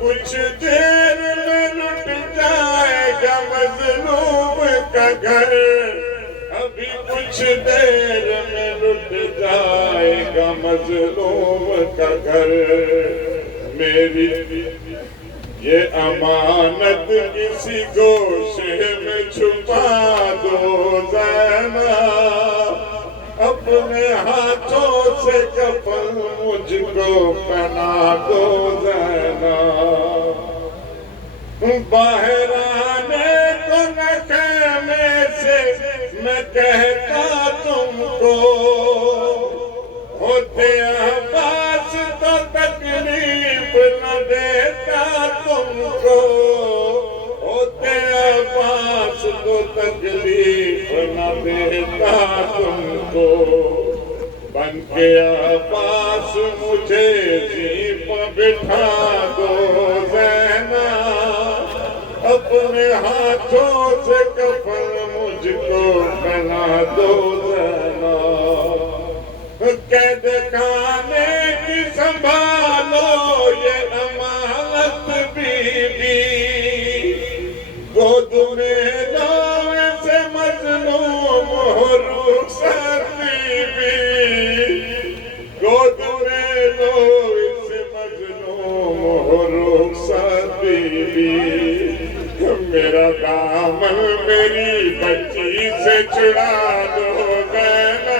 کچھ دیر میں لٹ جائے گا مظلوم کا گھر، ابھی کچھ دیر میں لٹ جائے گا مظلوم کا گھر۔ میری یہ امانت کسی گوشے میں چھپا دو زینب، اپنے ہاتھوں سے کفن مجھ کو پہنا دو زینب۔ باہر آنے کو نہ خیمے سے میں کہتا تم کو، ہوتے عباس تو تکلیف نہ دیتا تم کو، ہوتے عباس تو تکلیف نہ دیتا تم کو۔ بن کے عباس مجھے جیپ بٹھا دو زینب، اپنے ہاتھوں سے کفن مجھ کو پہنا دو زینب۔ قید خانے کی سنبھالو یہ امانت بی بی، گود میں لو اسے مظلوم ہو رخصت بی بی، گود میں لو اسے مظلوم ہو رخصت بی بی۔ میرا دامن میری بچی سے چھڑا دو زینب،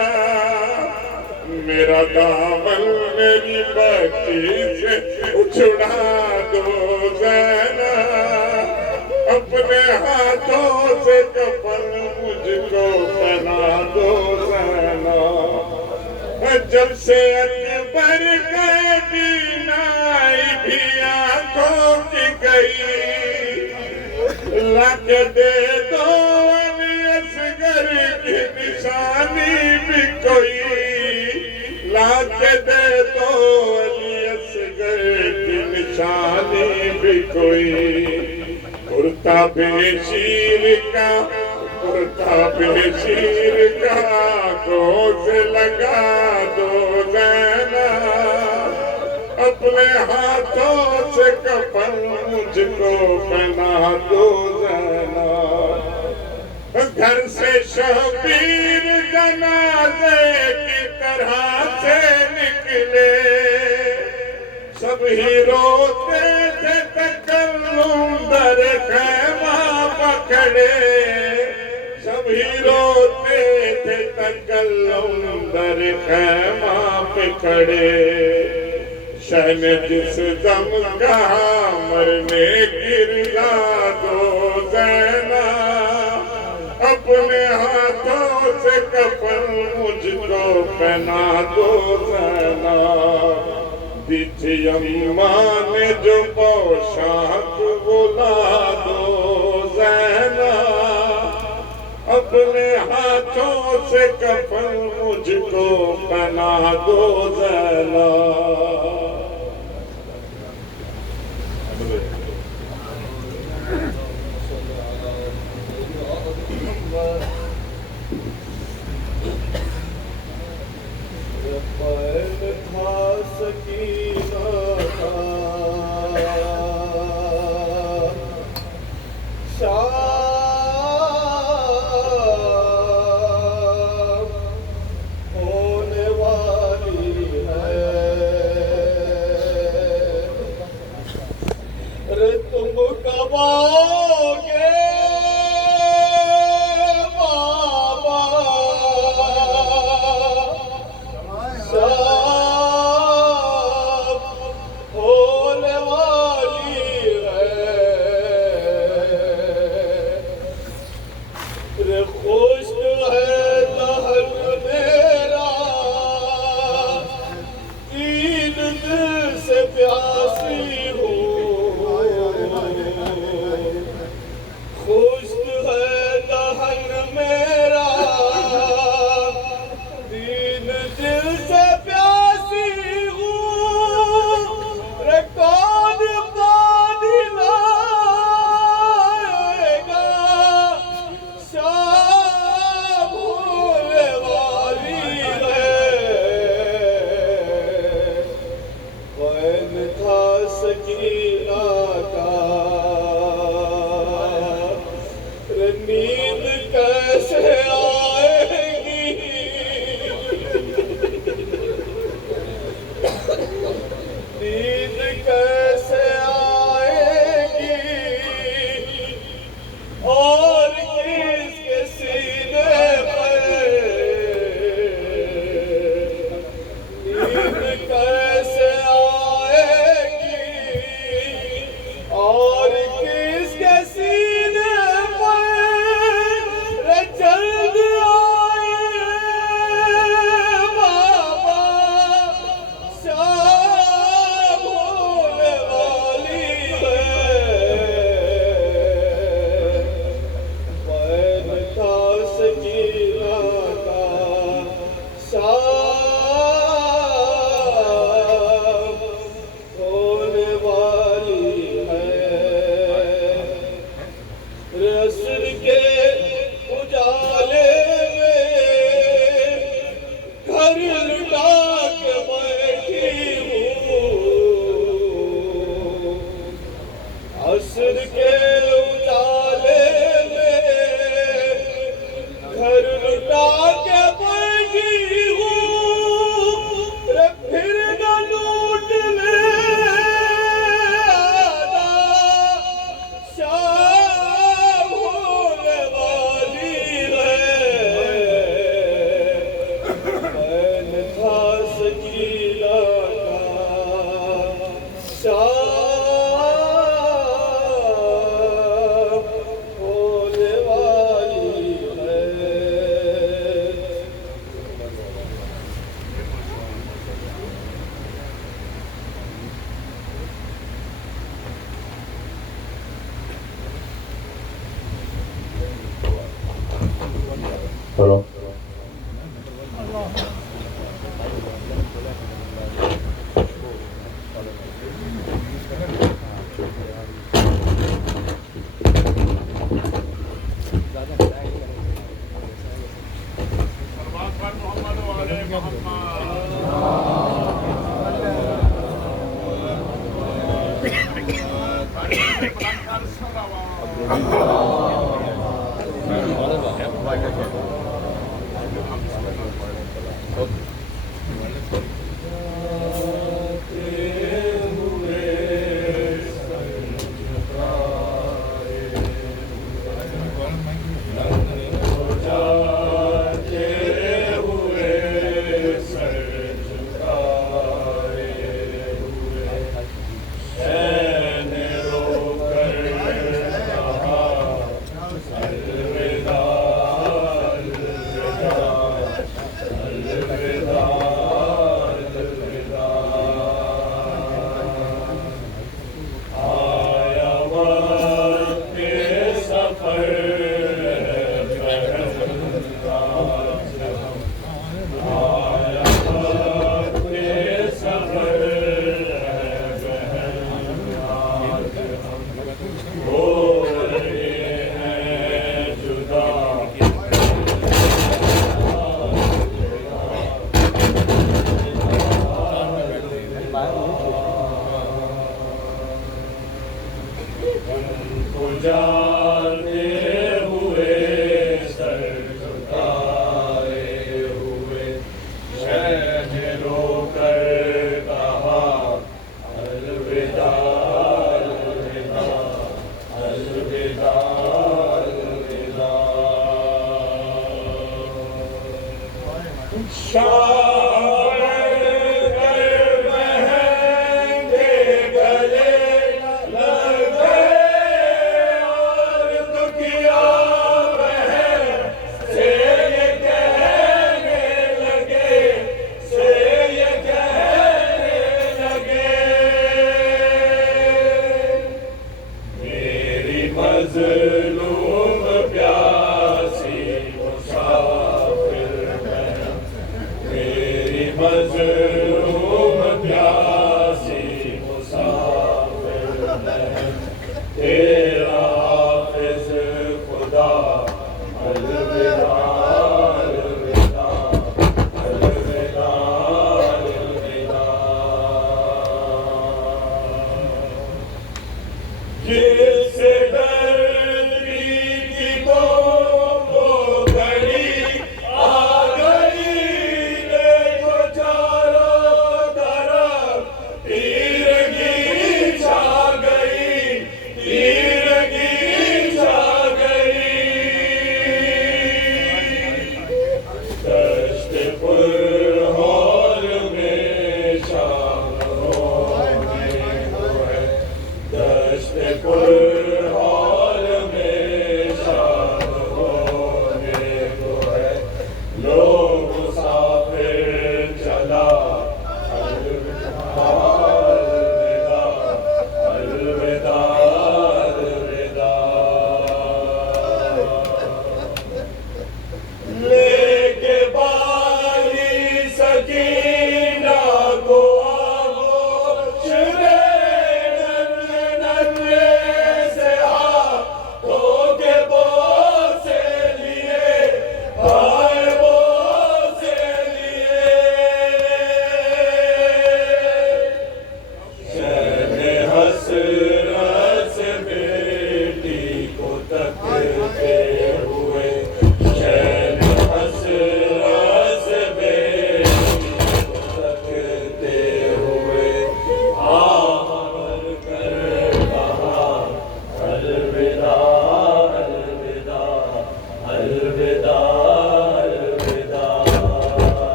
میرا دامن میری بچی سے چھڑا دو زینب، اپنے ہاتھوں سے کفن مجھ کو پہنا دو زینب۔ جب سے اکبر کا بینائی بھی آنکھوں کی گئی، لاکھ دے دو علی اصغر کی نشانی بھی کوئی، لاکھ دے دو علی اصغر کی نشانی بھی کوئی۔ کرتا بے شیر کا، کرتا بے شیر کا گوش لگا دو زینب، اپنے ہاتھوں سے کفن مجھ کو پہنا دو زینب۔ گھر سے شبیر جنازے کی طرح سے نکلے، سب ہی روتے تھے تکلم در خیمہ پکڑے، سب ہی روتے تھے تکلم در خیمہ پکڑے۔ شاہ نے جس دم کہا مرنے کی رضا دو زینب، اپنے ہاتھوں سے کفن مجھ کو پہنا دو زینب۔ دی تھی اماں نے جو پوشاک بلا دو زینب، اپنے ہاتھوں سے کفن مجھ کو پہنا دو زینب۔ تھا سکینہ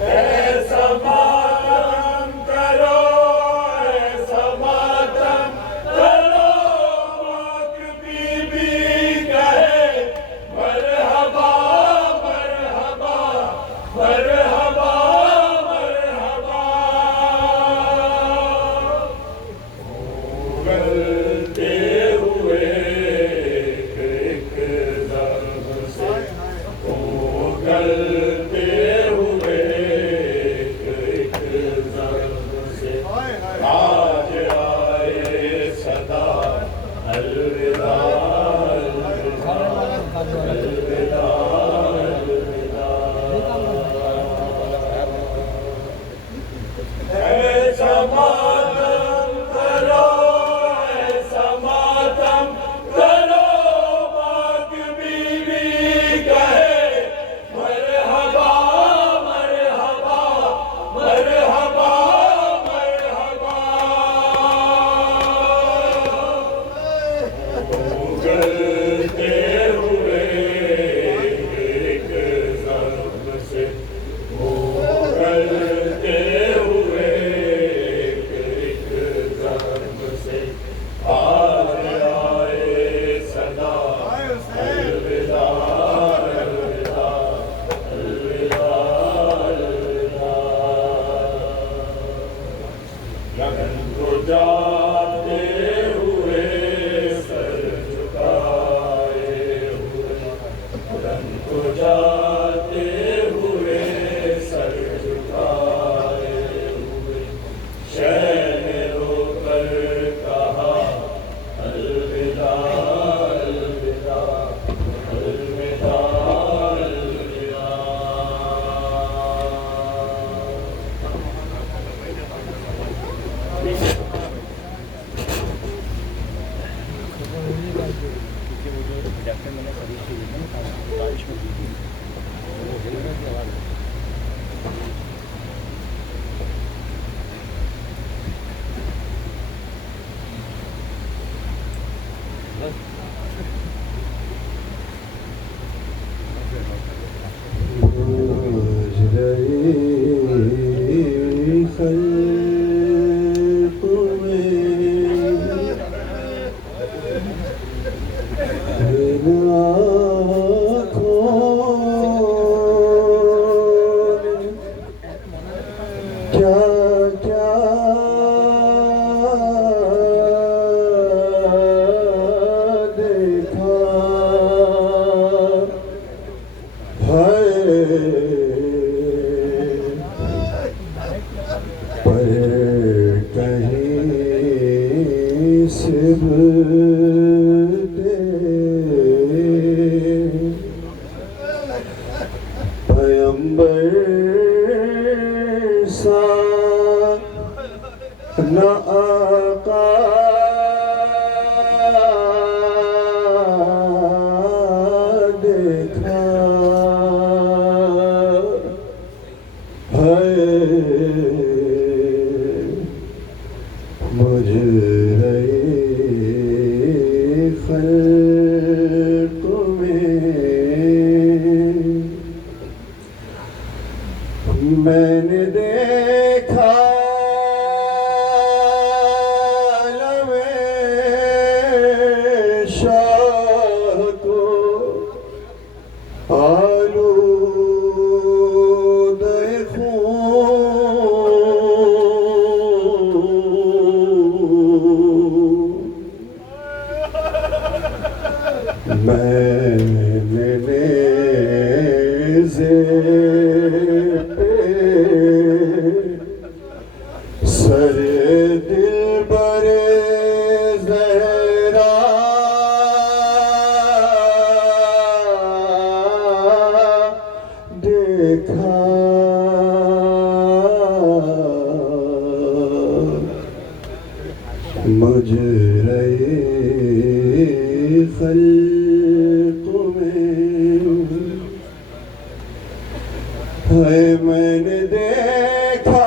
ایسا مانا مرحبا مرحبا گلتے ہوئے ایک ضرب سے گلتے ہوئے ایک ضرب سے آج آئے صدا الوداع میں نے دیکھا لوے شاہ کو آلودہ خون میں نے نیزے سر دلبر زہرا دیکھا مجرے خلق میں میں نے دیکھا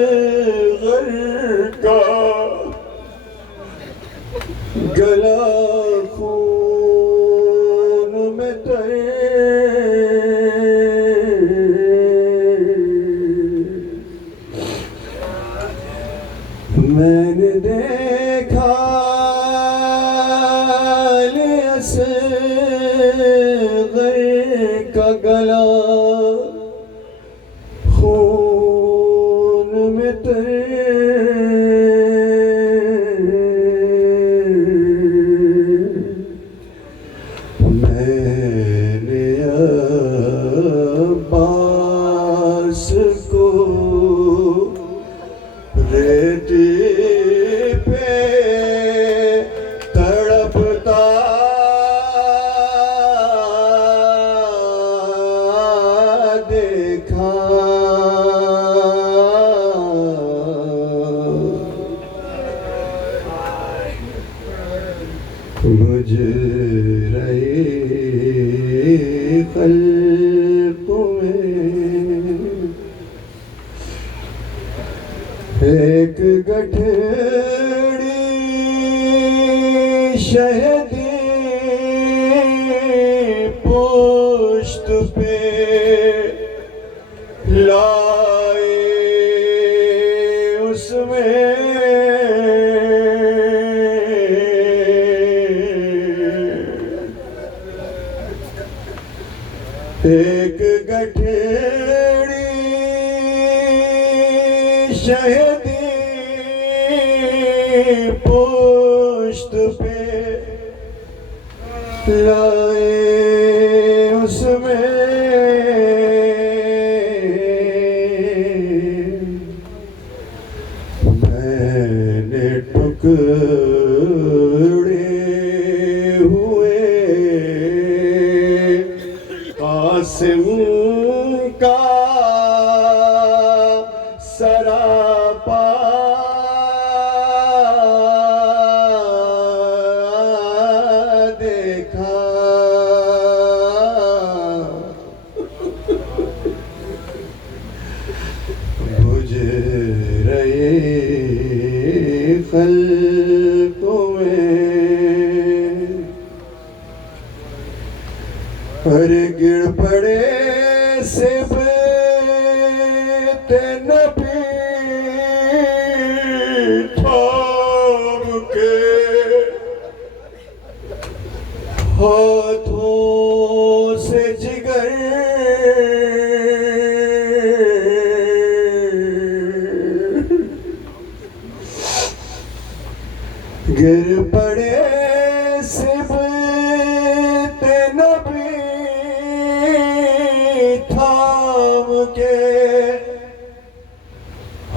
اصغر کا گلا خون میں تر میں نے دیکھا اصغر خلق میں ایک گٹھڑی شہدی پشت پہ لائے اس میں ایک گٹھڑی شہدی پشت پہ لائے اس میں میں نے ٹکڑے ہوئے قاسم کا سراپا دیکھا بجھ رہے خلق میں ہر گر پڑے سب نبی تھام کے ہاتھوں سے جگر گر پڑے سب نبی تھام کے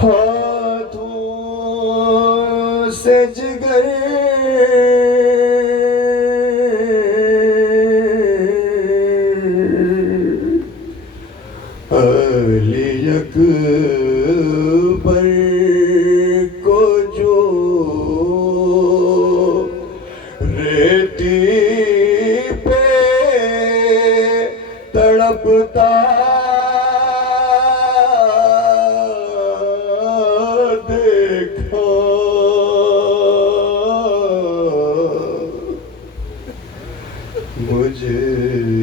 ہاتھوں سے جگر علی اکبر کو جو ریتی پہ تڑپتا دیکھا مجھ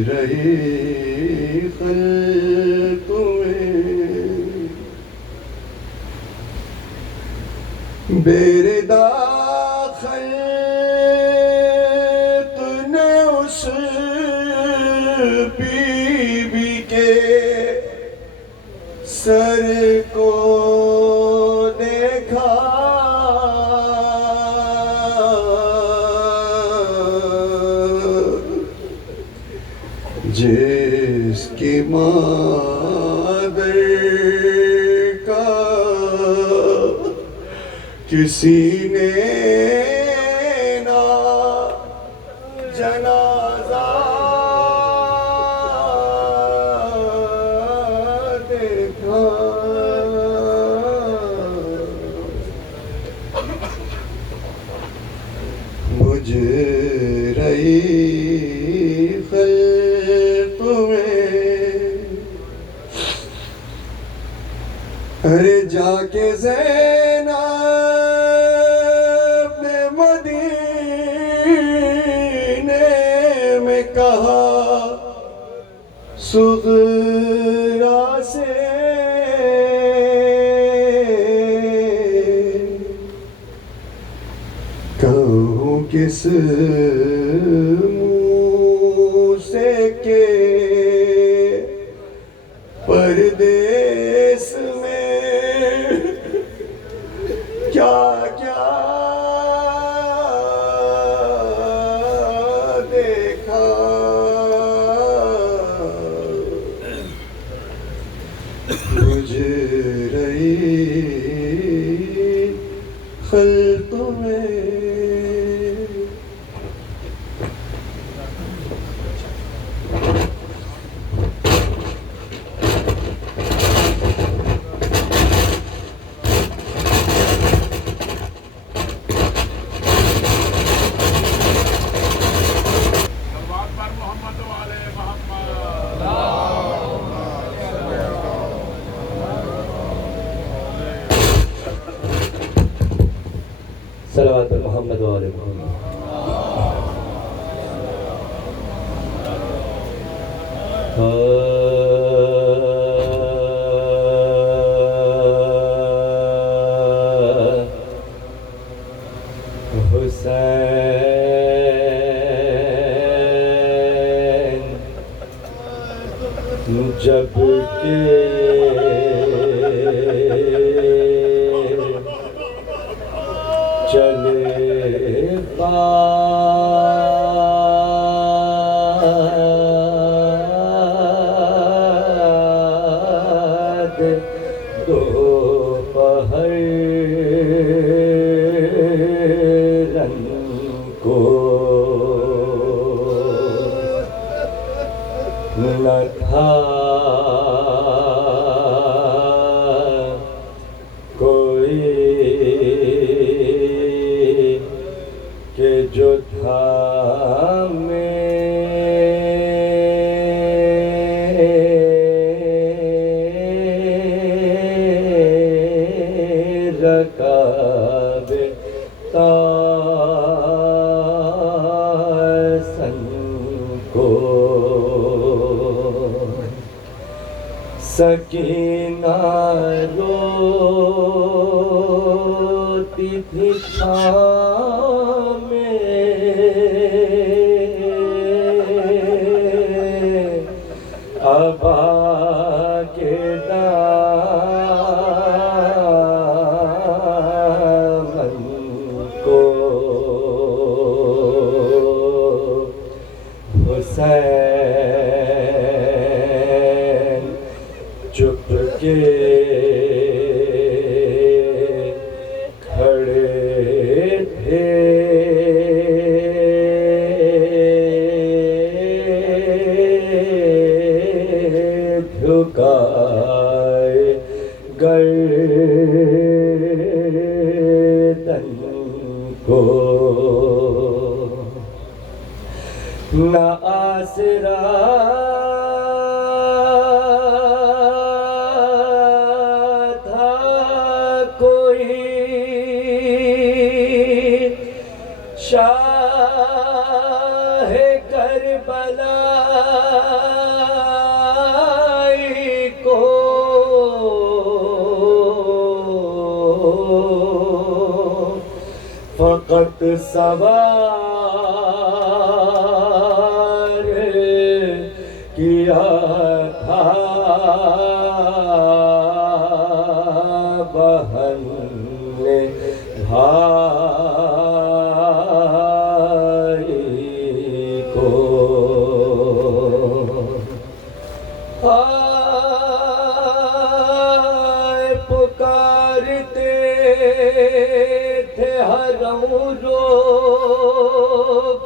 رہی خلق میں میرے داخل نے اس بی بی کے سر کو دیکھا جس کی مادر کا کسی نے نہ جنازہ دیکھا مجھ رہی خلق میں ارے جا کے زینب نے مدینے میں کہا صغرا سے کہوں کس منہ سے کہ پردیس میں کیا کیا دیکھا مجھ رہی خلق میں محمد و آل محمد۔ حسین جب کہ چلے بعد دوپہر کو نہ تھا کوئی کہ جو تھا میرا کعبے تاسن کو سکینہ روتی تھی تھامے ابا کے دامن کو حسین چپ کے کھڑے تھے جھکائے گردن کو نہ آسرا تھا کوئی شاہ کربلا کو فقط سوار کیا تھا بہن نے بھائی کو پکارتے تھے حرم رو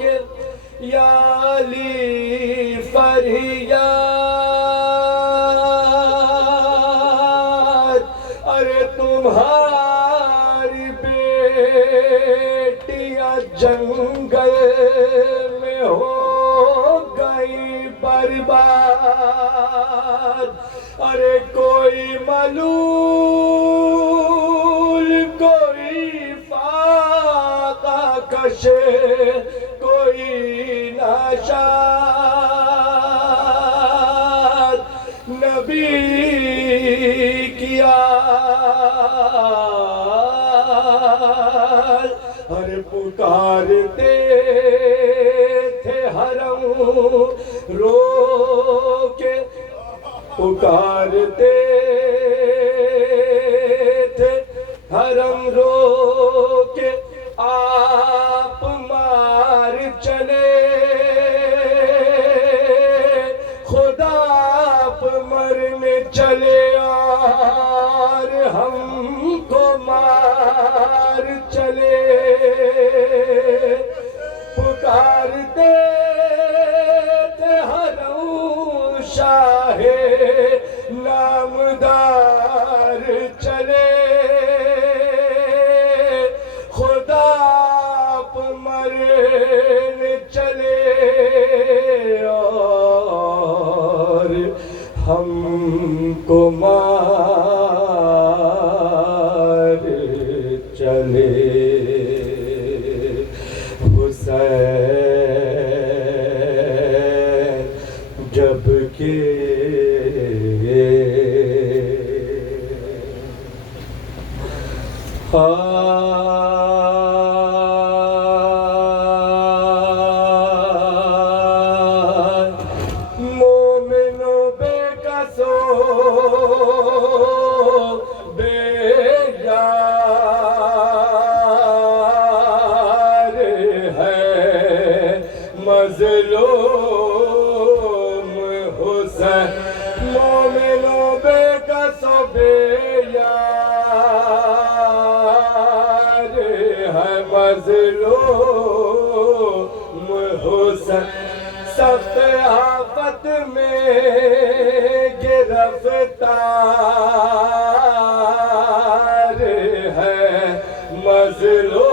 کے یا علی فریاد ارے تمہاری بیٹیاں جنگل میں ہو گئی برباد ارے کوئی ملول کوئی فاقہ کشے کوئی ناشاد نبی کی آل ارے پکارتے تھے حرم رو کے پکارتے تھے حرم رو کے آپ مار چلے خدا آپ مرنے چلے اور ہم کو مار چلے پکارتے تھے حرم شاہ نامدار چلے خدا آپ مرنے چلے اور ہم کو مار چلے کے مومنوں بے قصو بے یار ہے مظلوم حسین مومنوں بے قصو بے یار ہے مظلوم حسین سخت آفت میں گرفتار ہے مظلوم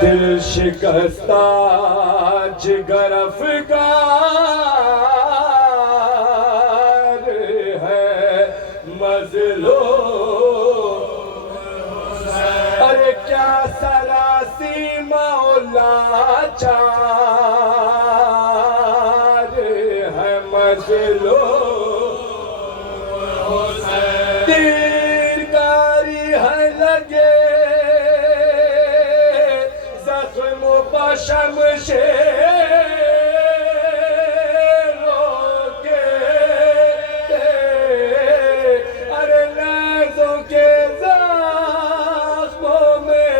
دل شکستہ جگر افگار ہے مظلوم ارے کیا سلاسی مولا چار ہے مظلوم تیر کاری ہے لگے زخم پا شمشیروں کے ارے نیزوں کے زخموں میں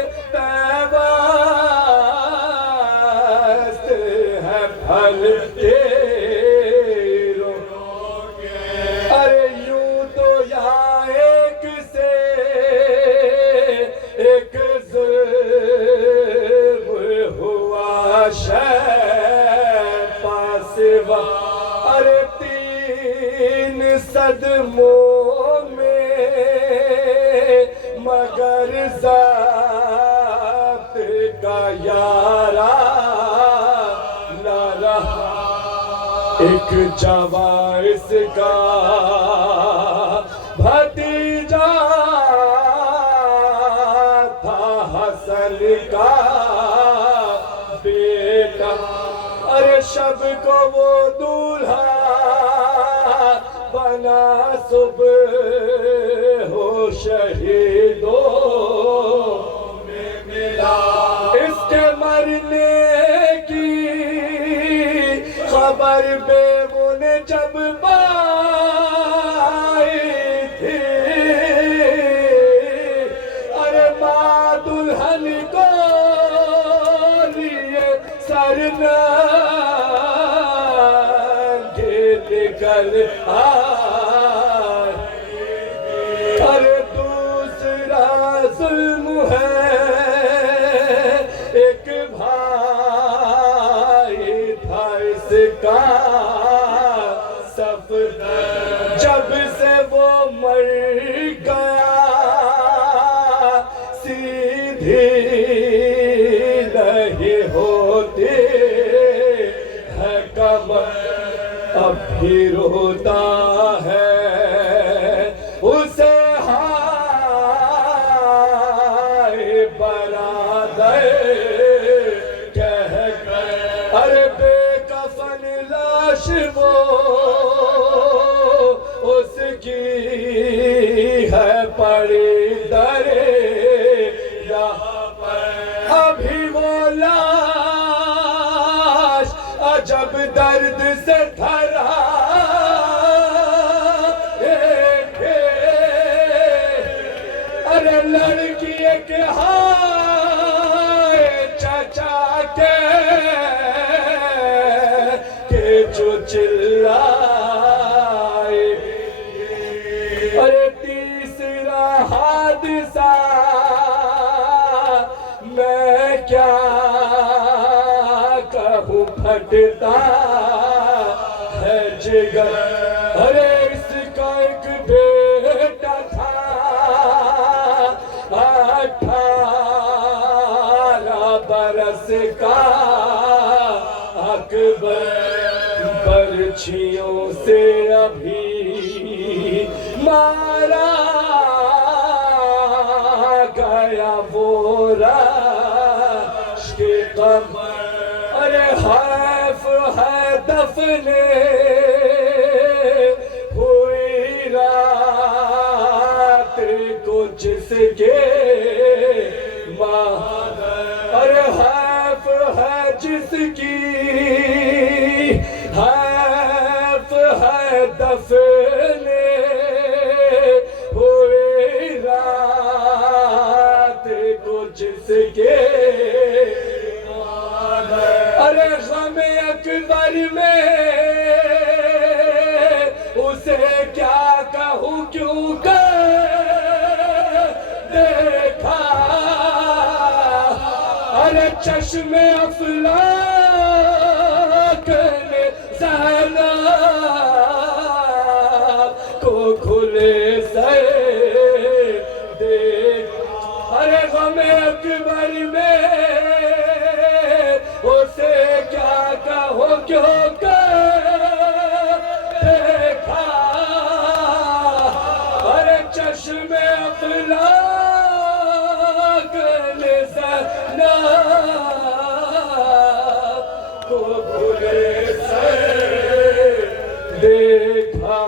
پیوست ہے پھل تیروں ارے یوں تو یہاں ایک سے ایک ظلم ہوا پاسوا ارے 3 صدموں میں مگر ذات کا یارا نہ رہا ایک جواں اس کا بھتیجا تھا حسن کا بیٹا ارے شب کو وہ دولہا بنا صبح ہو شہیدوں میں ملا اس کے مرنے کی خبر بیووں نے جب پائی تھی ارے ماں دلہن کو لیے سرنگے نکل آئے ارے دوسرا ظلم ہے ایک بھائی تھا اس کا صفدر جب سے وہ مر گیا سیدھی نہیں ہوتی ہے کمر اب بھی روتا ہے اسے ہائے برادر کہہ کر ارے بے کفن لاش وہ اس کی ہے پڑی دریا پر ابھی وہ لاش عجب درد سے دھرا ارے لڑکی ایک ہائے چچا کے جو چلائے ارے تیسرا حادثہ میں کیا کہوں پھٹتا ہے جگر ارے اس کا ایک بیٹا تھا 18 برس کا اکبر برچھیوں سے ابھی مارا گیا وہ رشک قمر ارے حیف دفنے ہوئی رات کو جس کے ارے حیف ہے جس کی حیف ہے دفنے ہوئی رات کو جس کے ارے غم اکبر میں اسے کیا کہوں کیوں کہ دیکھا ارے چشم افلاک نے زینب کو کھلے سے دیکھ ارے غم اکبر میں اسے کیا کہو کیوں کہ دیکھا ارے چشم افلاک نے زینب کو کھلے سے دیکھا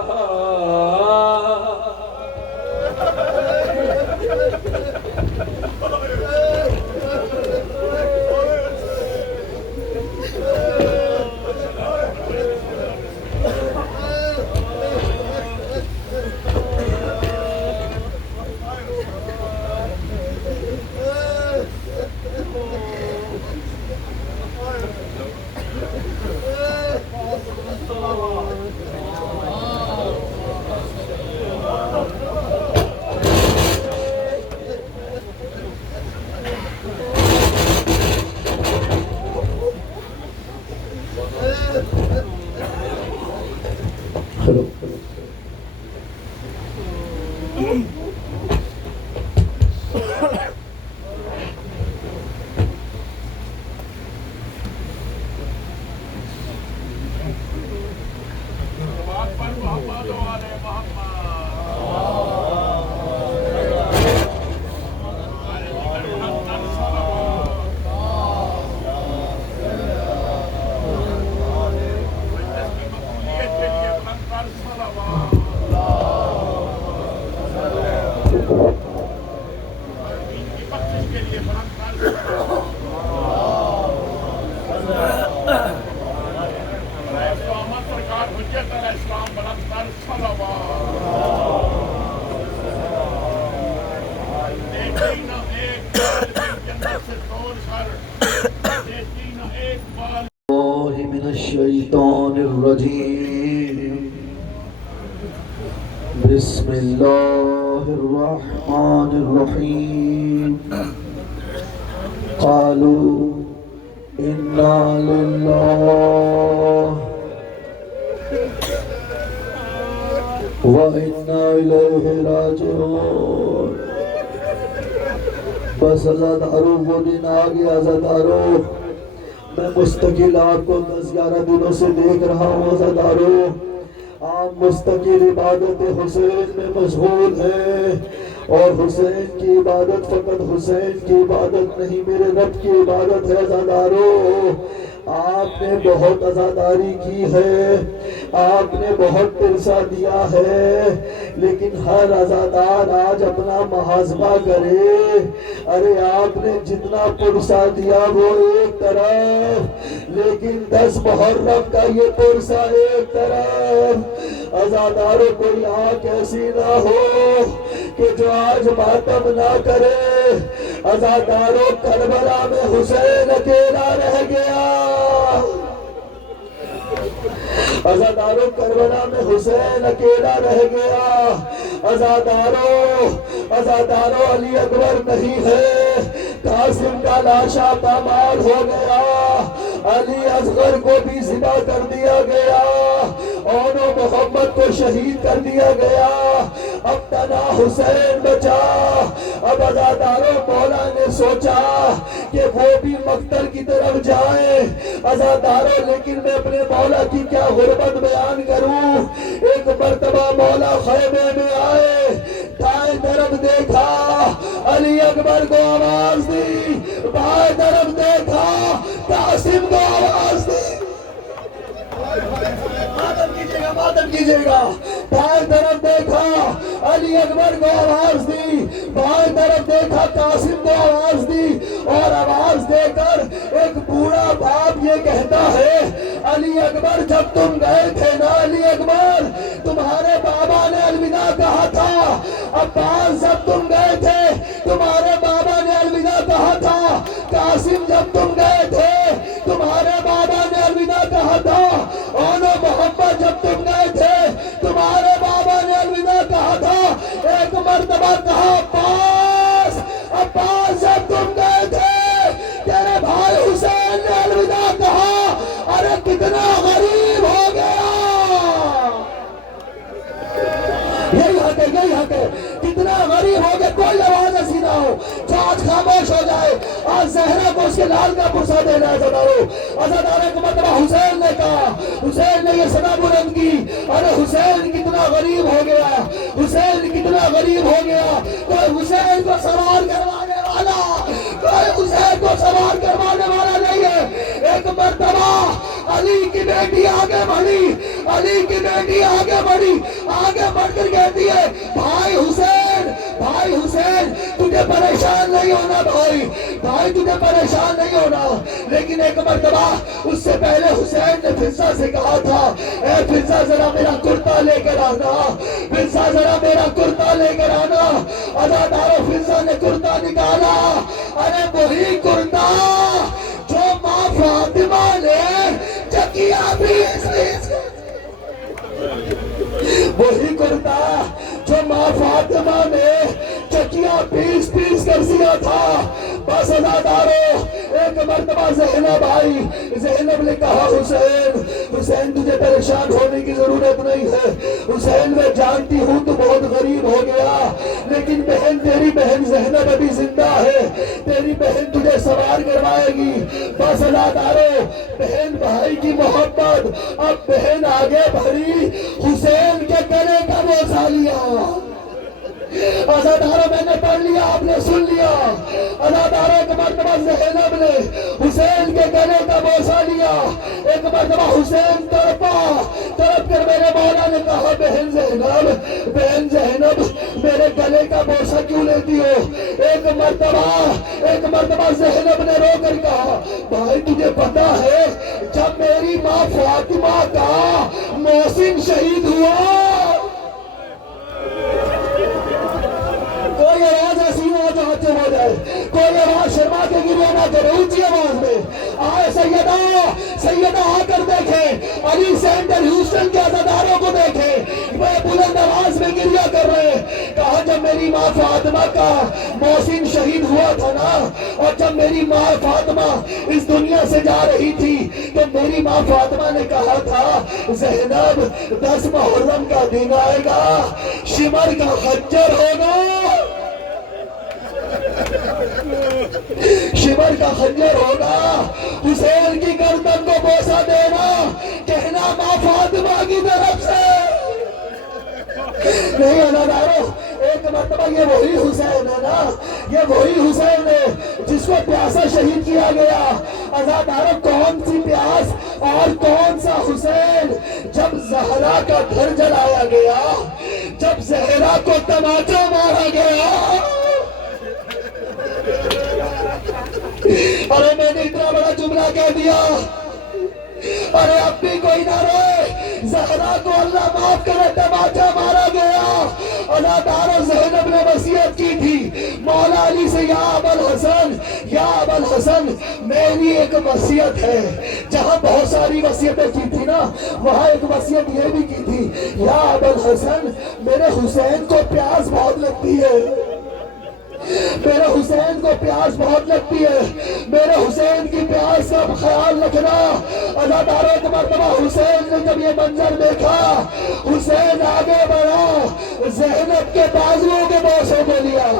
من الشیطان الرجیم بسم اللہ الرحمن الرحیم قالوا انا للہ وَإِنَّا إِلَيْهِ رَاجِعُونَ بس عزادارو وہ دن آگیا عزادارو میں مستقل آپ کو 10-11 دنوں سے دیکھ رہا ہوں عزادارو آپ مستقل عبادت حسین میں مشغول ہیں اور حسین کی عبادت فقط حسین کی عبادت نہیں میرے رب کی عبادت ہے عزادارو آپ نے بہت عزاداری کی ہے آپ نے بہت پرسہ دیا ہے لیکن ہر عزادار آج اپنا محاسبہ کرے ارے آپ نے جتنا پرسہ دیا وہ ایک طرف لیکن 10 محرم کا یہ پرسہ ایک طرف عزاداروں کو آنکھ ایسی نہ ہو کہ جو آج ماتم نہ کرے عزاداروں کربلا میں حسین اکیلا رہ گیا عزاداروں کربلا میں حسین اکیلا رہ گیا عزاداروں علی اکبر نہیں ہے قاسم کا لاشا پامال ہو گیا علی اصغر کو بھی ذبح کر دیا گیا اور محمد کو شہید کر دیا گیا اب تنہا حسین بچا اب عزاداروں مولا نے سوچا کہ وہ بھی مقتل کی طرف جائیں عزاداروں لیکن میں اپنے مولا کی کیا غربت بیان کروں ایک مرتبہ مولا خیمے میں آئے دائیں طرف دیکھا علی اکبر کو آواز دی بائیں طرف دیکھا قاسم کو آواز دی خاتم کیجیے گا. دائیں طرف دیکھا علی اکبر کو آواز دی, بائیں طرف دیکھا قاسم کو آواز دی, اور آواز دے کر ایک بوڑھا باپ یہ کہتا ہے علی اکبر جب تم گئے تھے نا, علی اکبر تمہارے بابا نے الوداع کہا تھا. عباس جب تم گئے تھے تمہارے بابا نے الوداع کہا تھا. قاسم جب تم گئے تھے تمہارے بابا نے الوداع کہا تھا. اولو محمد جب تم گئے تھے تمہارے بابا نے الوداع کہا تھا. ایک مرتبہ کہا عباس, عباس جب تم گئے تھے تیرے بھائی حسین نے الوداع کہا. ارے کتنا غریب ہو گیا. یہی حق ہے, یہی حق ہے. کتنا غریب ہو گیا. کوئی آواز ایسی نہ ہو جو آج خاموش ہو جائے. آج زہرا کو اس کے لال کا پرسہ دینا ہے. عزاداروں کو مرتبہ حسین نے کہا, حسین نے یہ صدا بلند کی, ارے حسین کتنا غریب ہو گیا, حسین کتنا غریب ہو گیا. کوئی حسین کو سوار کروانے والا, کوئی حسین کو سوار کروانے والا نہیں ہے. ایک مرتبہ علی کی بیٹی آگے بڑھی, علی کی بیٹی آگے بڑھی, آگے بڑھ کر کہتی ہے بھائی حسین, بھائی حسین تجھے پریشان نہیں ہونا, بھائی بھائی تجھے پریشان نہیں ہونا. لیکن ایک مرتبہ اس سے پہلے حسین نے فضہ سے کہا تھا اے فضہ ذرا میرا کرتا لے کر آنا, فضہ ذرا میرا کرتا لے کر آنا. عزادارو فضہ نے کرتا نکالا. ارے وہی کرتا جو ماں فاطمہ نے چکیا پیس پیس, وہی کرتا جو ماں فاطمہ نے چکیا پیس پیس کر سیا تھا. بس عزادارو ایک مرتبہ زینب آئی. زینب نے کہا حسین, حسین تجھے پریشان ہونے کی ضرورت نہیں ہے. حسین میں جانتی ہوں تو بہت غریب ہو گیا, لیکن بہن تیری بہن زینب ابھی زندہ ہے, تیری بہن تجھے سوار کروائے گی. بس عزادارو بہن بھائی کی محبت, اب بہن آگے بڑھی, حسین کے گلے کا بوسہ لیا. عزادارو میں نے پڑھ لیا, آپ نے سن لیا. عزادارو ایک مرتبہ زینب نے حسین کے گلے کا بوسہ لیا. ایک مرتبہ حسین تڑپا, تڑپ کر میرے مولا نے کہا بہن زینب, بہن زینب میرے گلے کا بوسہ کیوں لیتی ہو. ایک مرتبہ زینب نے رو کر کہا بھائی تجھے پتا ہے جب میری ماں فاطمہ کا محسن شہید ہوا, کوئی آواز ایسی نہ جو حجم ہو جائے, کوئی آواز شرما کے گریہ نہ کرے, اونچی آواز میں آئے سیدہ, سیدہ آ کر دیکھیں علی سینٹر ہیوسٹن کے عزاداروں کو دیکھیں وہ بلند آواز میں گریہ کر رہے ہیں. کہا جب میری ماں فاطمہ کا محسن شہید ہوا تھا نا, اور جب میری ماں فاطمہ اس دنیا سے جا رہی تھی تو میری ماں فاطمہ نے کہا تھا زینب 10 محرم کا دن آئے گا, شمر کا خنجر ہوگا, شمر کا خنجر ہوگا, حسین کی گردن کو بوسہ دینا, کہنا ماں فاطمہ کی طرف سے. نہیں عزادارو ایک مرتبہ یہ وہی حسین ہے نا, یہ وہی حسین ہے جس کو پیاسا شہید کیا گیا. عزادارو کون سی پیاس اور کون سا حسین. جب زہرا کا گھر جلایا گیا, جب زہرا کو تماچا مارا گیا, ارے میں نے اتنا بڑا جملہ کہہ دیا, ارے اب بھی کوئی نہ رہے, زہرا کو اللہ معاف کرے تماچا مارا گیا. عزادارو زینب نے وصیت کی تھی مولا علی سے یا ابوالحسن, یا ابوالحسن میری ایک وصیت ہے. جہاں بہت ساری وصیتیں کی تھی نا, وہاں ایک وصیت یہ بھی کی تھی یا ابوالحسن میرے حسین کو پیاس بہت لگتی ہے, میرے حسین کو پیاس بہت لگتی ہے, میرے حسین کی پیاس کا خیال رکھنا. عزادارو ایک مرتبہ حسین نے جب یہ منظر دیکھا, حسین آگے بڑھا, زینب کے بازوؤں کے بوسوں کو لیا,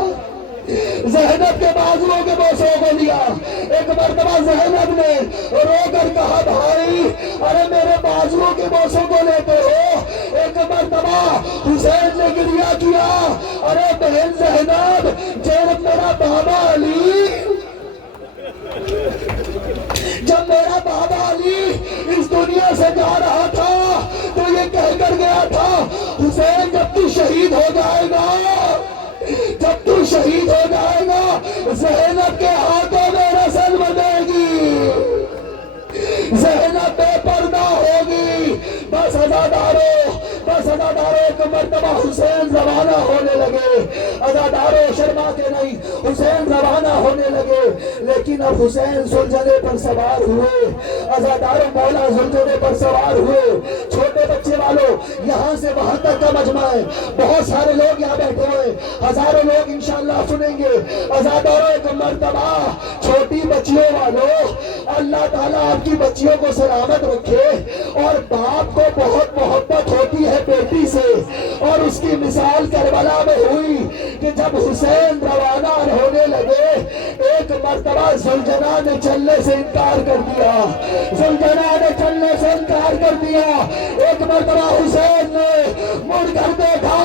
زینب کے بازوؤں کے بوسوں کو لیا. ایک مرتبہ زینب نے رو کر کہا بھائی ارے میرے بازوؤں کے بوسوں کو لیتے ہو. ایک مرتبہ حسین نے گریہ کیا, ارے بہن زینب جب میرا بابا علی, جب میرا بابا علی اس دنیا سے جا رہا تھا تو یہ کہہ کر پڑ گیا تھا، حسین جب تو شہید ہو جائے گا، جب تو شہید ہو جائے گا، زینب کے ہاتھوں میں رسل بنے گی، زینب بے پردہ ہوگی۔ بس عزادارو، بس عزادارو، ایک مرتبہ حسین روانہ ہونے لگے، عزادارو شرما کے نہیں، حسین روانہ ہونے لگے، لیکن اب حسین زلجلے پر سوار ہوئے، عزادارو مولا زلجلے پر سوار ہوئے۔ چھوٹے بچے والوں، یہاں سے وہاں تک کا مجمع ہے، بہت سارے لوگ یہاں بیٹھے ہوئے، ہزاروں لوگ انشاءاللہ سنیں گے۔ عزادارو ایک مرتبہ چھوٹی بچیوں والوں، اللہ تعالیٰ آپ کی بچیوں کو سلامت رکھے، اور باپ کو بہت محبت ہوتی ہے بیٹی سے، اور اس کی مثال کربلا میں ہوئی کہ جب حسین روانہ ہونے لگے، ایک مرتبہ زلجنا نے چلنے سے انکار کر دیا، زلجنا نے چلنے سے انکار کر دیا۔ ایک مرتبہ حسین نے مڑ کر دیکھا،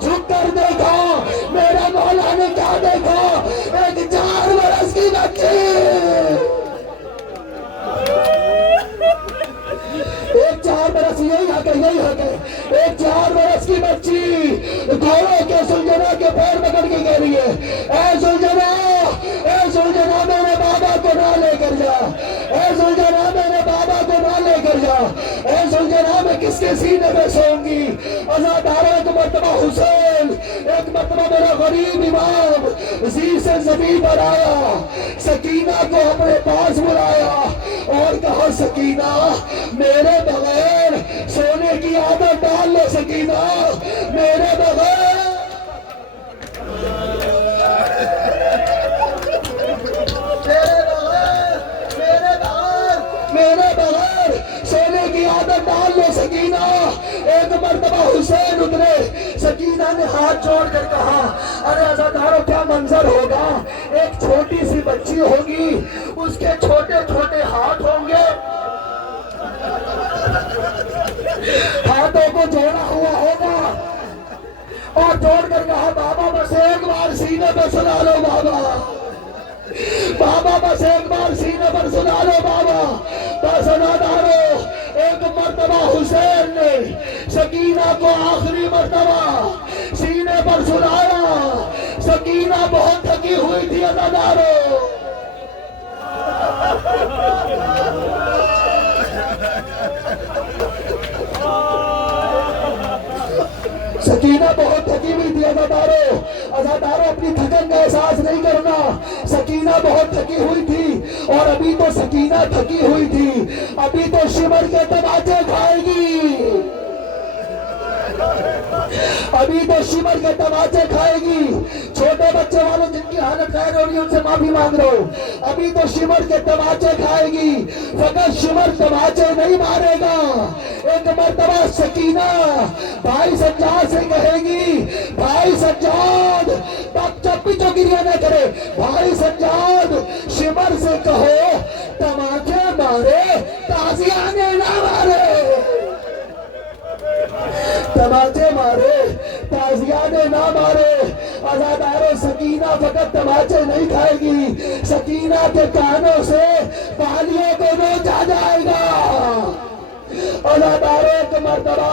جھک کر دیکھا، میرا مولا نے کیا دیکھا؟ ایک 4 برس کی بچی، ایک 4 برس، یہی حق ہے، یہی حق ہے، ایک 4 برس کی بچی گھوڑوں کے زلجنا کے پیر پکڑ کے کہہ رہی ہے، اے زلجنا، اے زلجنا میرے بابا کو نہ لے کر جا، اے زلجنا میرے بابا کو نہ لے کر جا، اے زلجنا میں کس کے سینے پہ سوں گی؟ عزادارو ایک مرتبہ حسین، ایک مرتبہ میرا غریب امام زیر سے زمین پر آیا، سکینہ کو اپنے پاس بلایا اور کہا، سکینہ میرے بغیر سونے کی عادت ڈال لو، سکینہ میرے بغیر، میرے بغیر سونے کی عادت ڈال لو سکینہ۔ ایک مرتبہ حسین اترے، سکینہ نے ہاتھ جوڑ کر کہا، ارے عزادارو کیا منظر ہوگا، ایک چھوٹی سی بچی ہوگی، اس کے چھوٹے چھوٹے ہاتھ ہوں گے، ہاتھوں کو جوڑا ہوا ہوگا، اور جوڑ کر کہا، بابا بس ایک بار سینے پہ سنا لو، بابا بابا بس ایک بار سینے پر سنا لو، بابا بس۔ عزادارو ایک مرتبہ حسین نے سکینہ کو آخری مرتبہ سینے پر سنایا، سکینہ بہت تھکی ہوئی تھی۔ عزادارو سکینہ بہت تھکی ہوئی تھی۔ عزادارو عزادارو اپنی تھکن کا احساس نہیں کرنا، سکینہ بہت تھکی ہوئی تھی، اور ابھی تو سکینہ تھکی ہوئی تھی، ابھی تو شمر کے تماچے کھائے گی، ابھی تو شمر کے تماچے کھائے گی۔ چھوٹے بچے والوں جن کی حالت خیر ہو رہی ہے ان سے معافی مانگ رہا ہوں، ابھی تو شمر کے تماچے کھائے گی، فقط شمر تماچے نہیں مارے گا۔ ایک مرتبہ سکینہ بھائی سجاد سے کہے گی، بھائی سجاد، جب بھی چوگیریاں نہ کرے، بھائی سجاد شمر سے کہو تماچے مارے، تازیانے نہ مارے، تماچے مارے، تازیانے نہ مارے۔ عزادارو سکینہ فقط تماچے نہیں کھائے گی، سکینہ کے کانوں سے بالیوں کو نوچا جائے گا۔ عزادارو ایک مرتبہ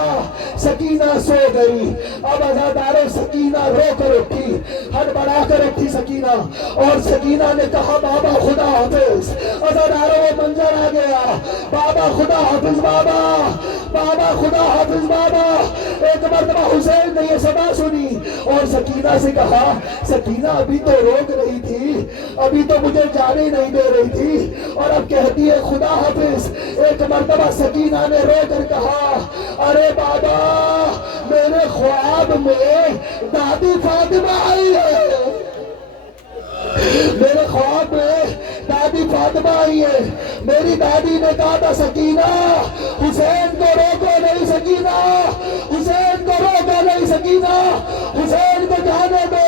سکینہ سو گئی، اب عزادارو سکینہ رو کر اٹھی، ہڑبڑا کر اٹھی سکینہ، اور سکینہ نے کہا، بابا خدا حافظ۔ عزادارو وہ منظر آ گیا، بابا خدا حافظ، بابا بابا خدا حافظ، بابا۔ ایک مرتبہ حسین نے یہ صدا سنی اور سکینہ سے کہا، سکینہ ابھی تو روک رہی تھی، ابھی تو مجھے جانے نہیں دے رہی تھی، اور اب کہتی ہے خدا حافظ۔ ایک مرتبہ سکینہ نے رو کر کہا، ارے بابا میرے خواب میں دادی فاطمہ آئی ہے، میرے خواب میں دادی فاطمہ آئی ہے، میری دادی نے کہا تھا، سکینہ حسین کو روکو نہیں، سکینہ حسین کو روکو نہیں، سکینہ حسین کو جانے دو،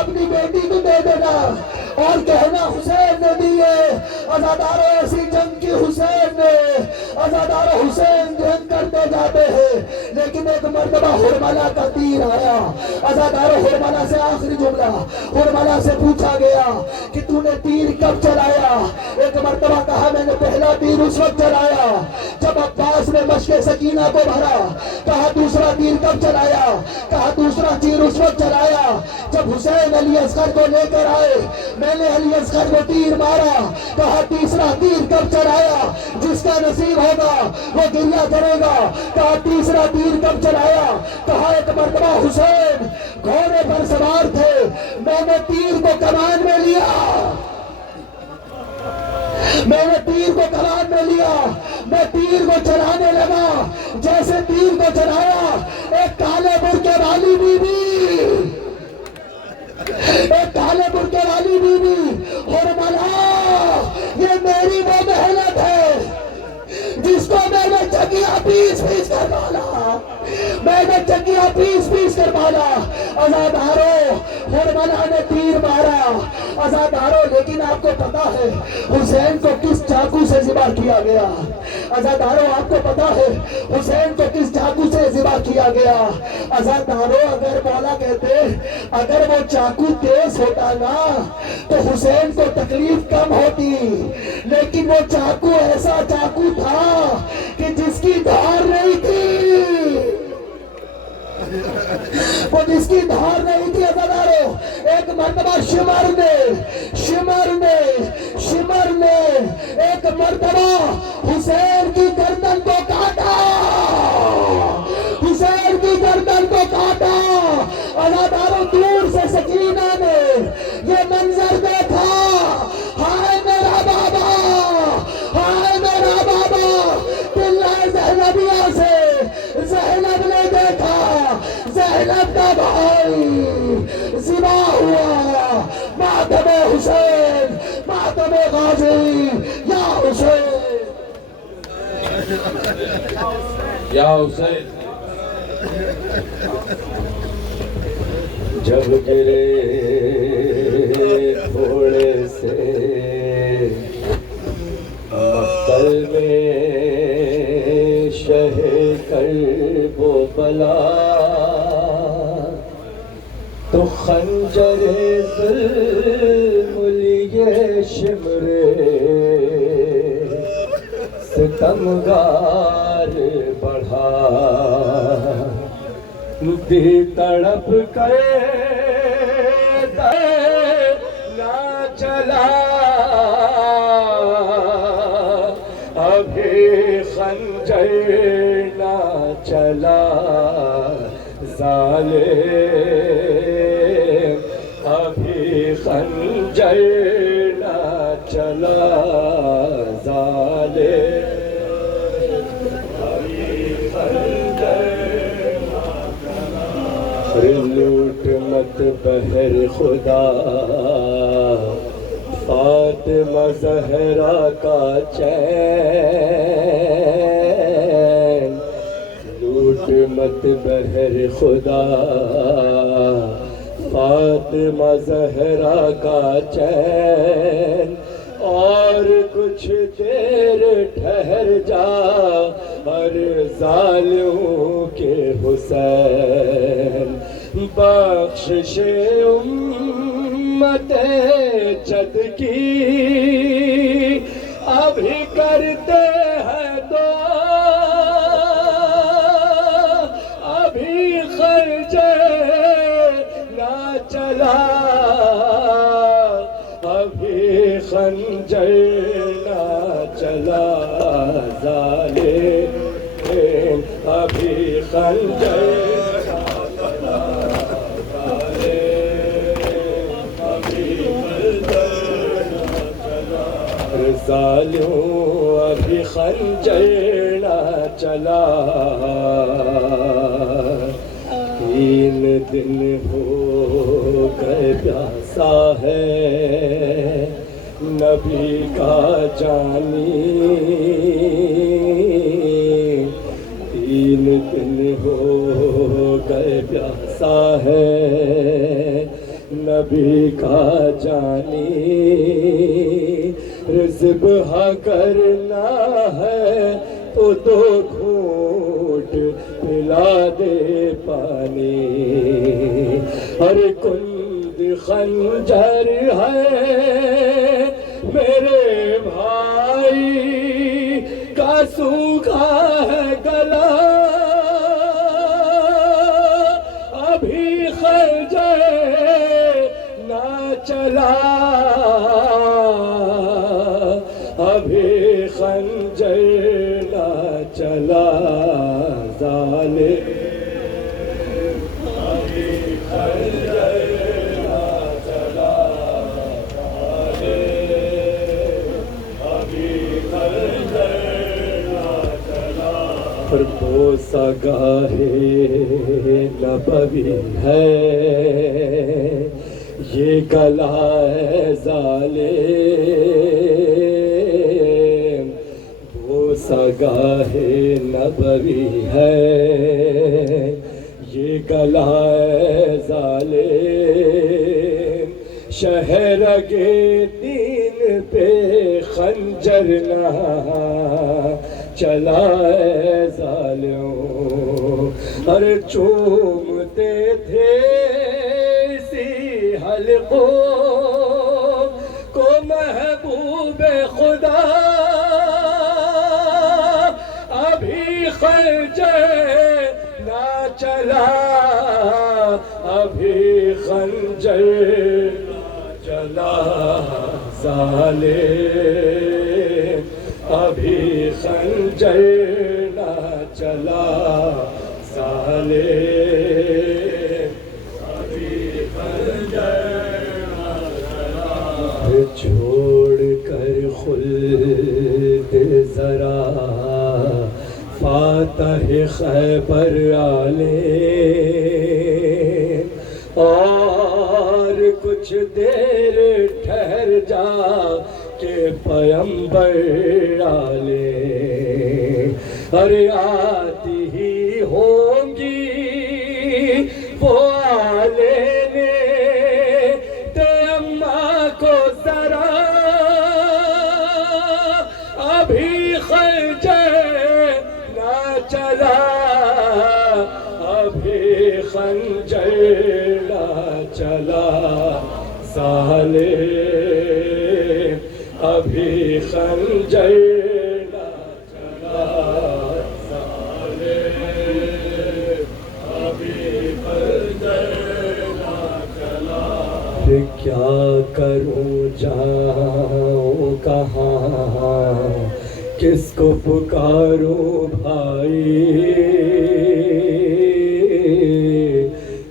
اپنی بیٹی کو دے دینا اور کہنا حسین نے دیے. عزادارو ایسی جنگ کی حسین نے. عزادارو حسین جنگ کرتے جاتے ہیں لیکن ایک مرتبہ حرملہ کا تیر آیا. عزادارو حرملہ سے آخری جملہ, حرملہ سے پوچھا گیا کہ تو نے تیر کب چلایا؟ ایک مرتبہ کہا میں نے پہلا تیر اس وقت چلایا جب عباس نے مشق سکینہ کو بھرا. کہا دوسرا تیر کب چلایا؟ کہا دوسرا تیر اس وقت چلایا جب حسین علی اصغر کو لے کر آئے, میں نے علی اصغر کو تیر مارا. کہا تیسرا تیر کب چلایا؟ جس کا نصیب ہوگا وہ گریہ کرے گا. کہا تیسرا تیر کب چلایا؟ کہا ایک مرتبہ حسین گھوڑے پر سوار تھے, میں نے تیر کو کمان میں لیا. میں نے تیر کو کمان میں لیا, میں تیر کو چلانے لگا. جیسے تیر کو چلایا ایک کالے برقعے والی بی بی, ایک کالے برقعے والی بی بی حرملہ, یہ میری وہ محنت ہے جس کو میں نے چکیا پیس پیس کر مالا, میں نے چکیا پیس پیس کر مالا. عزادارو حرملہ نے تیر مارا. عزادارو لیکن آپ کو پتا ہے حسین کو کس چاقو سے ذبح کیا گیا؟ عزادارو آپ کو پتا ہے حسین کو کس چاقو سے ذبح کیا گیا؟ عزادارو اگر مولا کہتے اگر وہ چاقو تیز ہوتا نا تو حسین کو تکلیف کم ہوتی, لیکن وہ چاقو ایسا چاقو تھا کہ جس کی دھار نہیں تھی, وہ جس کی دھار نہیں تھی. عزادارو ایک مرتبہ شمر نے ایک مرتبہ حسین کی گردن کو کاٹا, حسین کی گردن کو کاٹا. عزادارو دور سے سکینہ نے یہ منظر دیکھا. ہائے میرا بابا, ہائے میرا بابا. دلہ زینبیہ سے زینب نے دیکھا زینب کا بھائی ذبح ہوا. ماتم حسین, ماتم غازی, یا حسین, یا حسین. جب گرے تھوڑے سے مقتل میں شہ کرب و بلا, تو خنجر ظلم لیے شمر ستمگار بڑھا. دی تڑپ کر نہ چلا, ابھی خنجر نہ چلا ظالم, ابھی خنجر نہ چلا ظالم, ابھی خنجر. لوٹ مت بہر خدا فاطمہ زہرا کا چین, لوٹ مت بہر خدا فاطمہ زہرا کا چین. اور کچھ دیر ٹھہر جا ہر ظالموں کے حسین, بخشش امت جد کی ابھی کرتے ہیں دعا, ابھی خنجر نہ چلا, ابھی خنجر نہ چلا ظالم, ابھی خنجر نہ چلا ظالم, ابھی خنجر نہ چلا ظالم, ابھی خنجر نہ چلا. 3 دن ہو گئے پیاسا ہے نبی کا جانی, 3 دن ہو گئے پیاسا ہے نبی کا جانی ذبح کرنا ہے تو 2 گھونٹ پلا دے پانی ہر کند خنجر ہے میرے بھائی کا سوکھا ہے گلا ابھی خنجر نہ چلا ابھی خنجر نہ چلا ظالم ابھی خنجر نہ چلا ظالم ابھی خنجر نہ چلا پر بوسہ گاہے نبوی ہے یہ گلا ہے ظالم بوسہ گاہے نبوی ہے یہ گلا ہے ظالم شہرگ دین پہ خنجر نہ چلا ہے ظالم ارے چومتے تھے اسی حلقوں کو محبوب خدا ابھی خنجر نہ چلا ابھی خنجر نہ چلا ظالم ابھی خنجر نہ چلا ظالم ابھی خنجر نہ چلا چھوڑ کر خلد ذرا فاتح خیبر عالم اور کچھ دیر ٹھہر جا کہ پیمبر عالم ارے آتی ہی ہوں گی وہ آلے تے اماں کو ذرا ابھی خنجر نہ چلا ابھی خنجر نہ چلا ظالم ابھی خنجر نہ چلا ظالم ابھی خنجر نہ چلا کیا کروں جاؤں کہاں کس کو پکاروں بھائی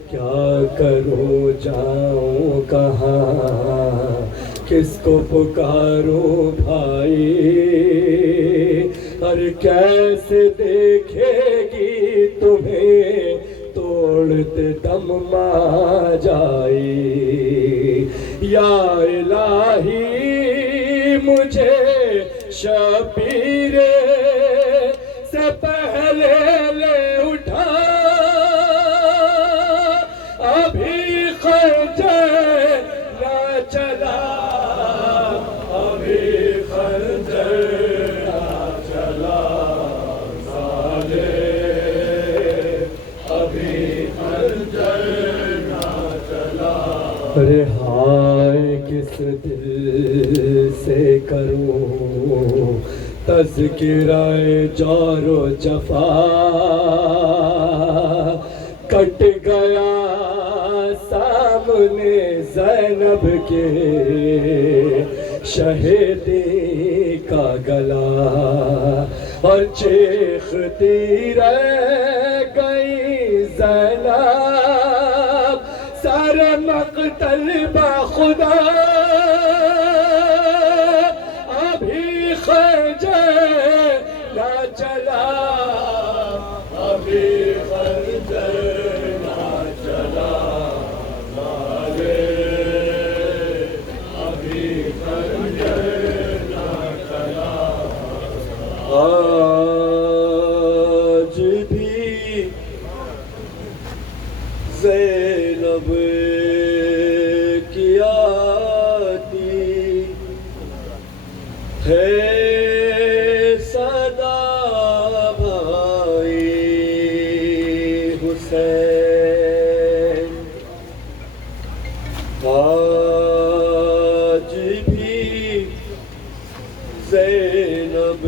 کیا کروں جاؤں کہاں کس کو پکاروں بھائی اور کیسے دیکھے گی تمہیں توڑتے دم ماں جائی یا الہی مجھے شبیر سے پہلے لے اٹھا ابھی خنجر نہ چلا ابھی خنجر نہ چلا ظالم ابھی خنجر نہ چلا رہائے کس دل سے کروں تذکرہ جور و جفا کٹ گیا سامنے زینب کے شہیدی کا گلا اور چیختی رہ گئی زینب سارا مقتل با خدا ابھی خنجر نہ چلا ابھی خنجر نہ چلا ابھی خنجر نہ چلا آج بھی زینب ہے صدا بھائی حسین آج بھی زینب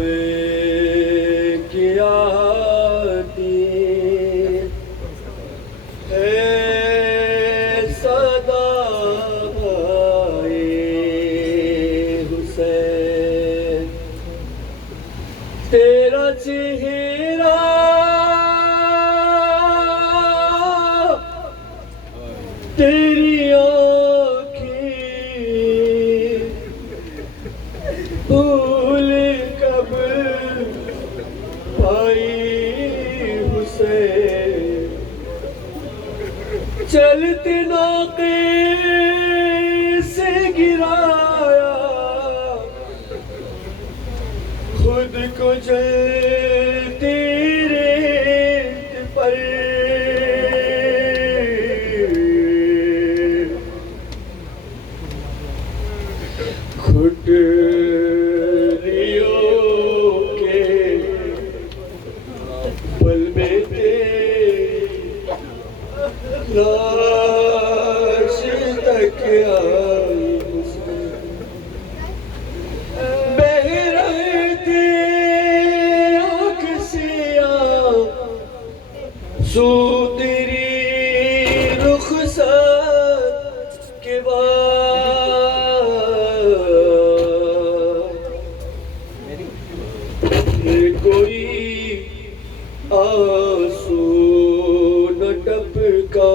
کی آتی ہے صدا بھائی حسین تیرا چہرہ تیری آنکھیں بھول کب پائی حسین چلتے ناقے سے گرایا خود کو جلتی ریت پر کھٹریوں کے بل میں لاش تک آئی بہ رہے تھے آنکھ سیاہ سو تیری رخصت کے بعد کوئی آنسو نہ ٹپکا